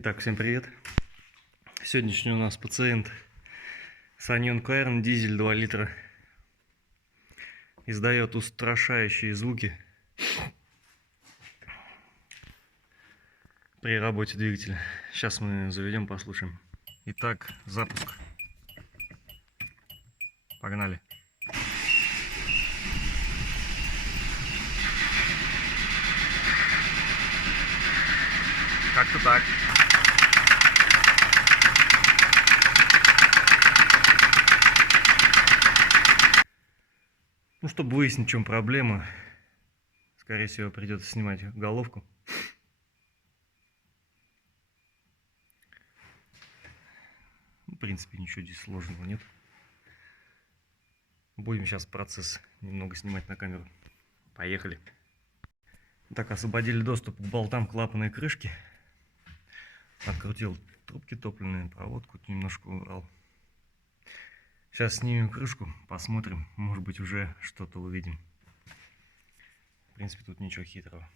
Итак, всем привет. Сегодняшний у нас пациент Sanyon Cairn, дизель 2 литра. Издает устрашающие звуки при работе двигателя. Сейчас мы заведем, послушаем. Итак, запуск. Погнали. Как-то так. Ну, чтобы выяснить, в чем проблема, скорее всего, придется снимать головку. В принципе, ничего здесь сложного нет. Будем сейчас процесс немного снимать на камеру. Поехали. Так, освободили доступ к болтам клапанной крышки. Открутил трубки топливные, проводку немножко убрал. Сейчас снимем крышку, посмотрим, может быть, уже что-то увидим. В принципе, тут ничего хитрого.